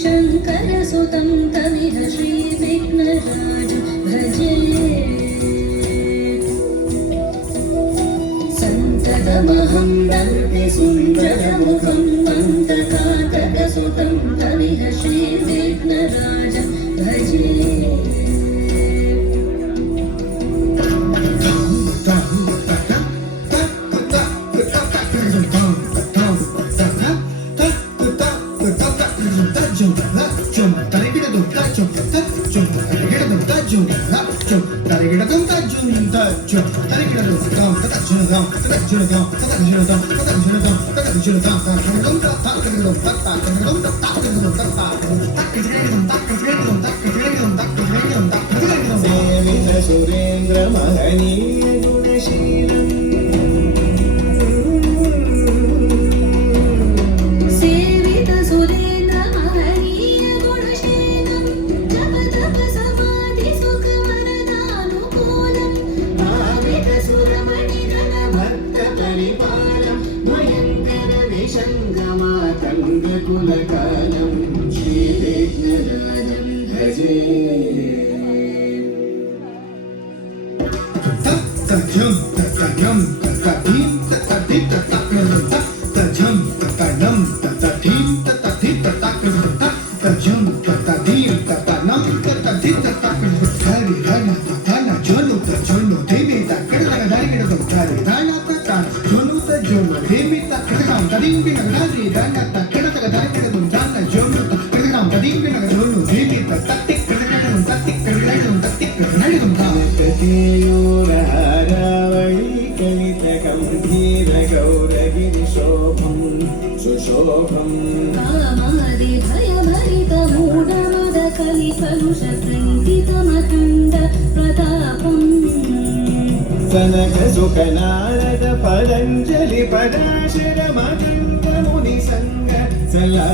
शङ्करसुतं तमिह श्रीविघ्नराजं भजे सन्ततमहं वन्दे सुन्दरमुखं मन्दकातकसुतं तमिह श्रीविघ्नराजं भजे सुरेंद्र महनीय गुणशीलम् सेवित सुरेंद्र महनीय गुणशीलम् जप तप समाधि सुख वरदानुकूलम् भावित सुरमणि गण भक्त परिपालम् भयंकर विशङ्गमातङ्ग कुलकालम् श्री विघ्नराजं भजे भयभरितमूढमद कलिकलुषसङ्कितमखण्ड प्रतापम् सनक सुख नारद पतञ्जलि पराशर मकरन्द मुनि संग सला